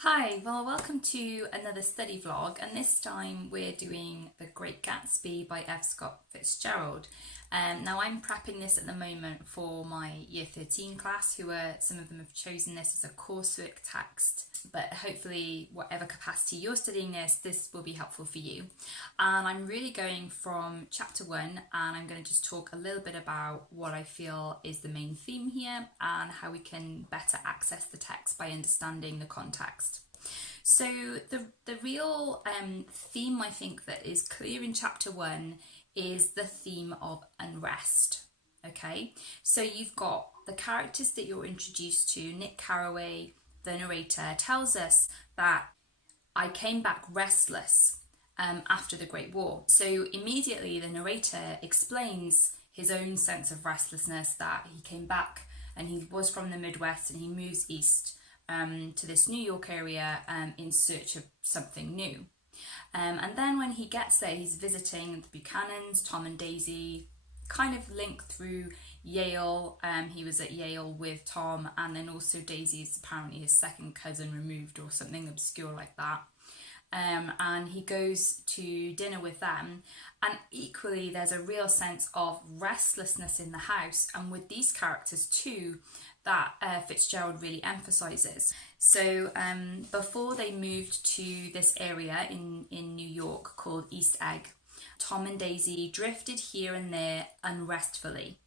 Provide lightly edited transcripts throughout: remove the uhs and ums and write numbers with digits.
Hi, well, welcome to another study vlog, and this time we're doing The Great Gatsby by Scott Fitzgerald. Now I'm prepping this at the moment for my Year 13 class, some of them have chosen this as a coursework text, but hopefully whatever capacity you're studying this will be helpful for you. And I'm really going from chapter 1, and I'm going to just talk a little bit about what I feel is the main theme here and how we can better access the text by understanding the context. So the real theme I think that is clear in chapter 1 is the theme of unrest. Okay, so you've got the characters that you're introduced to. Nick Carraway, the narrator, tells us that I came back restless after the Great War. So immediately the narrator explains his own sense of restlessness, that he came back and he was from the Midwest and he moves east to this New York area in search of something new. And then when he gets there, he's visiting the Buchanans, Tom and Daisy, kind of linked through Yale. He was at Yale with Tom, and then also Daisy is apparently his second cousin removed or something obscure like that. And he goes to dinner with them, and equally there's a real sense of restlessness in the house, and with these characters too, that Fitzgerald really emphasises. So before they moved to this area in New York called East Egg, Tom and Daisy drifted here and there unrestfully.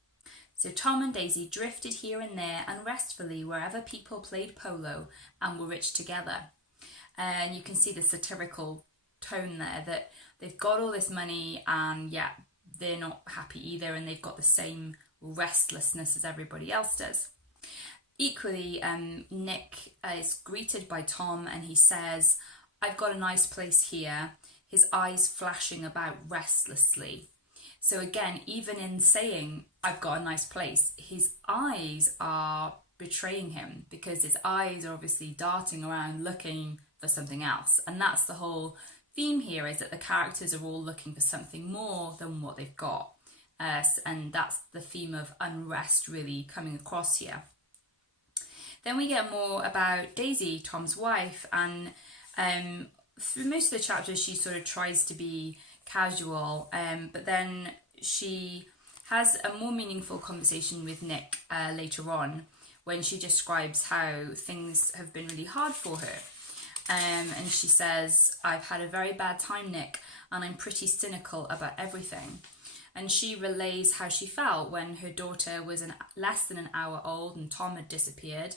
So Tom and Daisy drifted here and there unrestfully wherever people played polo and were rich together. And you can see the satirical tone there, that they've got all this money and yet they're not happy either, and they've got the same restlessness as everybody else does. Equally, Nick is greeted by Tom and he says, "I've got a nice place here," his eyes flashing about restlessly. So again, even in saying, "I've got a nice place," his eyes are betraying him, because his eyes are obviously darting around looking for something else. And that's the whole theme here, is that the characters are all looking for something more than what they've got. And that's the theme of unrest really coming across here. Then we get more about Daisy, Tom's wife, and through most of the chapters she sort of tries to be casual, but then she has a more meaningful conversation with Nick later on, when she describes how things have been really hard for her. And she says, "I've had a very bad time, Nick, and I'm pretty cynical about everything." And she relays how she felt when her daughter was less than an hour old and Tom had disappeared,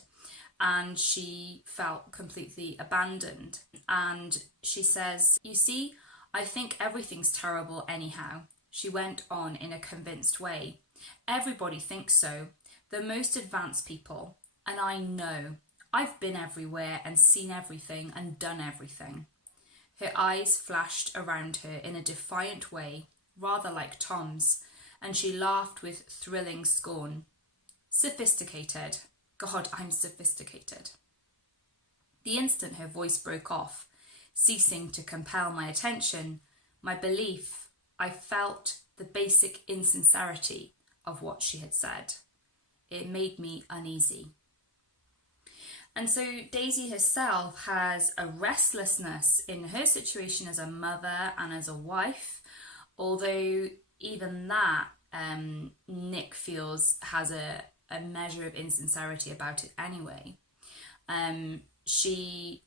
and she felt completely abandoned. And she says, "You see, I think everything's terrible anyhow," she went on in a convinced way. "Everybody thinks so, the most advanced people, and I know. I've been everywhere and seen everything and done everything." Her eyes flashed around her in a defiant way, rather like Tom's, and she laughed with thrilling scorn. "Sophisticated. God, I'm sophisticated." The instant her voice broke off, ceasing to compel my attention, my belief, I felt the basic insincerity of what she had said. It made me uneasy. And so Daisy herself has a restlessness in her situation as a mother and as a wife, although even that Nick feels has a measure of insincerity about it anyway. She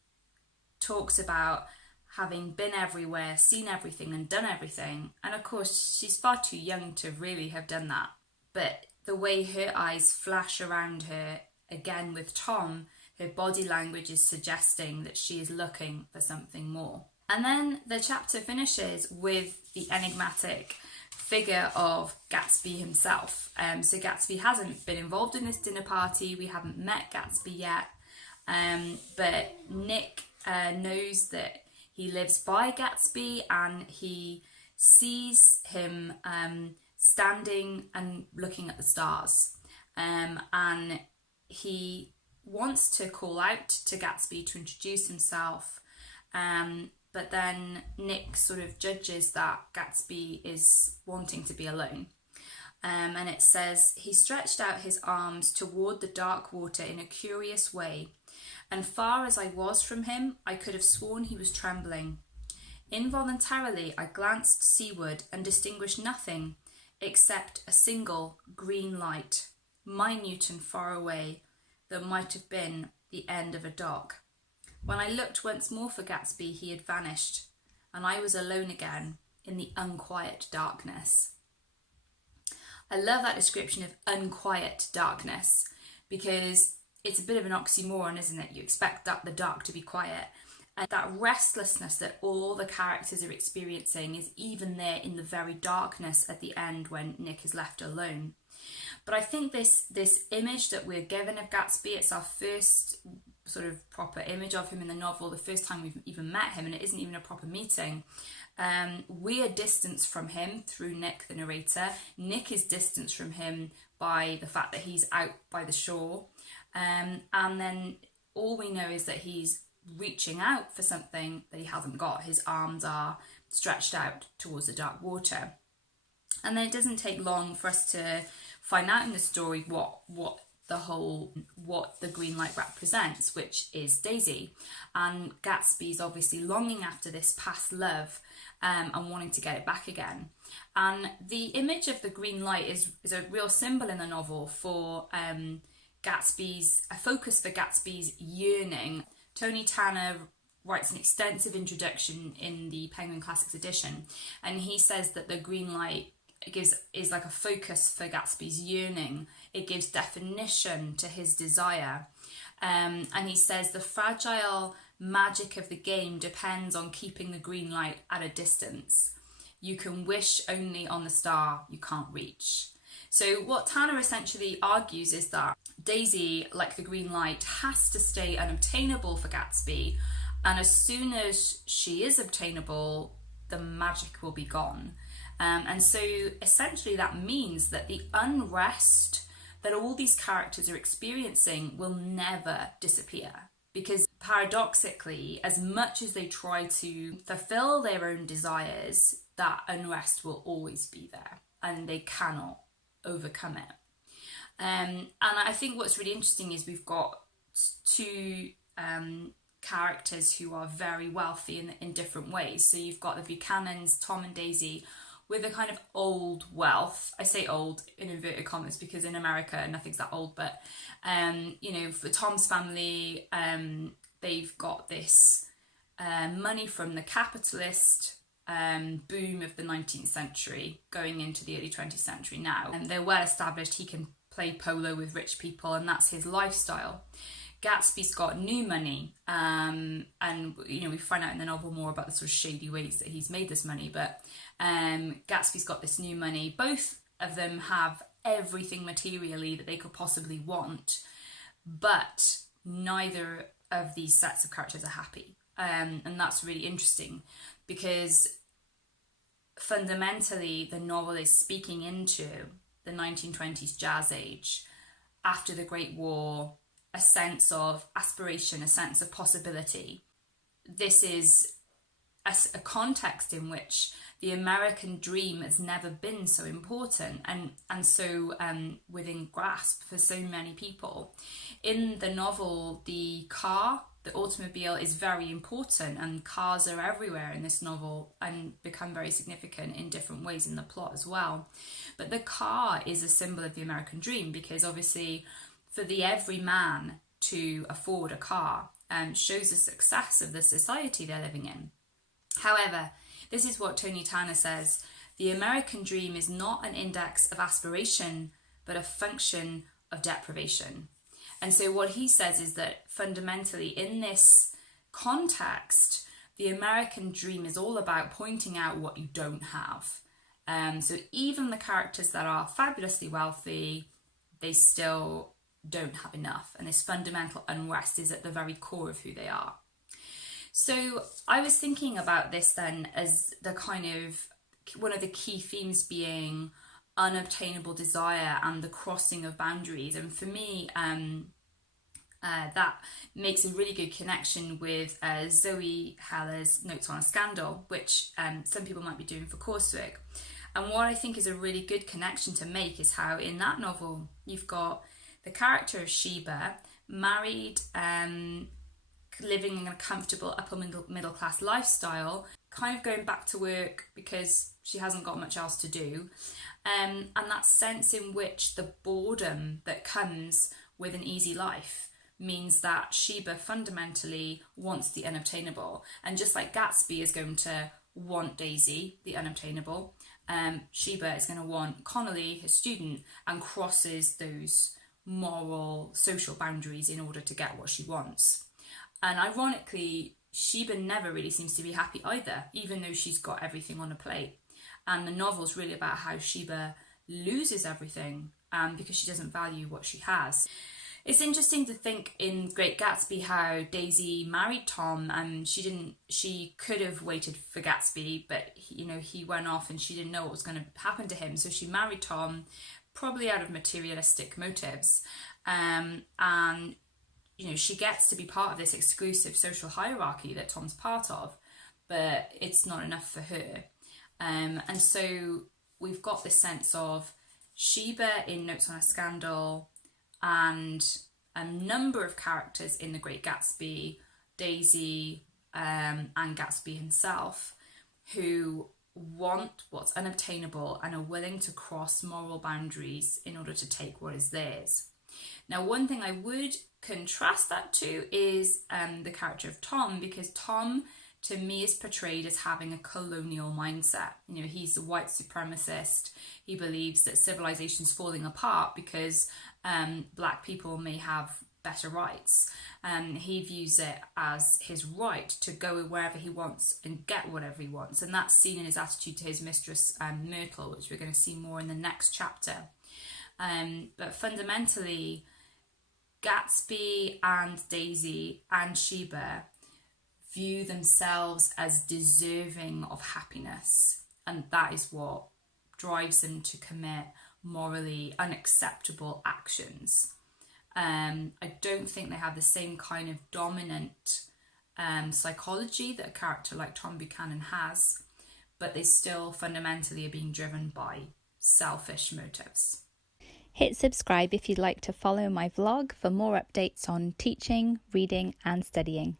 talks about having been everywhere, seen everything and done everything, and of course she's far too young to really have done that. But the way her eyes flash around her, again with Tom, her body language is suggesting that she is looking for something more. And then the chapter finishes with the enigmatic figure of Gatsby himself. So Gatsby hasn't been involved in this dinner party, we haven't met Gatsby yet, but Nick knows that he lives by Gatsby, and he sees him standing and looking at the stars, and he wants to call out to Gatsby to introduce himself, but then Nick sort of judges that Gatsby is wanting to be alone. And it says, "He stretched out his arms toward the dark water in a curious way, and far as I was from him, I could have sworn he was trembling. Involuntarily, I glanced seaward and distinguished nothing except a single green light, minute and far away, that might have been the end of a dock. When I looked once more for Gatsby, he had vanished, and I was alone again in the unquiet darkness. I love that description of unquiet darkness, because it's a bit of an oxymoron, isn't it? You expect the dark to be quiet. And that restlessness that all the characters are experiencing is even there in the very darkness at the end when Nick is left alone. But I think this image that we're given of Gatsby, it's our first sort of proper image of him in the novel, the first time we've even met him, and it isn't even a proper meeting. We are distanced from him through Nick, the narrator. Nick is distanced from him by the fact that he's out by the shore. And then all we know is that he's reaching out for something that he hasn't got. His arms are stretched out towards the dark water. And then it doesn't take long for us to find out in the story what the green light represents, which is Daisy. And Gatsby's obviously longing after this past love and wanting to get it back again. And the image of the green light is a real symbol in the novel for a focus for Gatsby's yearning. Tony Tanner writes an extensive introduction in the Penguin Classics edition, and he says that the green light is like a focus for Gatsby's yearning. It gives definition to his desire. And he says the fragile magic of the game depends on keeping the green light at a distance. You can wish only on the star you can't reach. So what Tanner essentially argues is that Daisy, like the green light, has to stay unobtainable for Gatsby, and as soon as she is obtainable, the magic will be gone. And so essentially that means that the unrest that all these characters are experiencing will never disappear. Because paradoxically, as much as they try to fulfill their own desires, that unrest will always be there and they cannot overcome it. And I think what's really interesting is we've got two characters who are very wealthy in different ways. So you've got the Buchanans, Tom and Daisy, with a kind of old wealth. I say old in inverted commas because in America nothing's that old, but for Tom's family, they've got this money from the capitalist boom of the 19th century going into the early 20th century now, and they're well established. He can play polo with rich people and that's his lifestyle. Gatsby's got new money, and we find out in the novel more about the sort of shady ways that he's made this money, but Gatsby's got this new money. Both of them have everything materially that they could possibly want, but neither of these sets of characters are happy, and that's really interesting because fundamentally the novel is speaking into the 1920s jazz age, after the Great War, a sense of aspiration, a sense of possibility. This is a context in which the American dream has never been so important and so within grasp for so many people. In the novel, the automobile is very important, and cars are everywhere in this novel and become very significant in different ways in the plot as well. But the car is a symbol of the American dream because obviously for the everyman to afford a car shows the success of the society they're living in. However, this is what Tony Tanner says: the American dream is not an index of aspiration, but a function of deprivation. And so what he says is that fundamentally in this context, the American dream is all about pointing out what you don't have. So even the characters that are fabulously wealthy, they still don't have enough. And this fundamental unrest is at the very core of who they are. So I was thinking about this then as the kind of one of the key themes being unobtainable desire and the crossing of boundaries. And for me, that makes a really good connection with Zoe Heller's Notes on a Scandal, which some people might be doing for coursework. And what I think is a really good connection to make is how in that novel you've got the character of Sheba, married living in a comfortable upper middle class lifestyle, kind of going back to work because she hasn't got much else to do. And that sense in which the boredom that comes with an easy life means that Sheba fundamentally wants the unobtainable. And just like Gatsby is going to want Daisy, the unobtainable, Sheba is going to want Connolly, his student, and crosses those moral, social boundaries in order to get what she wants. And ironically, Sheba never really seems to be happy either, even though she's got everything on a plate. And the novel's really about how Sheba loses everything because she doesn't value what she has. It's interesting to think in Great Gatsby how Daisy married Tom, and she could have waited for Gatsby, but he went off and she didn't know what was going to happen to him. So she married Tom, probably out of materialistic motives. And she gets to be part of this exclusive social hierarchy that Tom's part of, but it's not enough for her. And so we've got this sense of Sheba in Notes on a Scandal, and a number of characters in The Great Gatsby, Daisy, and Gatsby himself, who want what's unobtainable and are willing to cross moral boundaries in order to take what is theirs. Now, one thing I would contrast that to is the character of Tom, because Tom, to me, is portrayed as having a colonial mindset. He's a white supremacist. He believes that civilization's falling apart because black people may have better rights. He views it as his right to go wherever he wants and get whatever he wants. And that's seen in his attitude to his mistress, Myrtle, which we're going to see more in the next chapter. But fundamentally, Gatsby and Daisy and Sheba view themselves as deserving of happiness, and that is what drives them to commit morally unacceptable actions. I don't think they have the same kind of dominant psychology that a character like Tom Buchanan has, but they still fundamentally are being driven by selfish motives. Hit subscribe if you'd like to follow my vlog for more updates on teaching, reading and studying.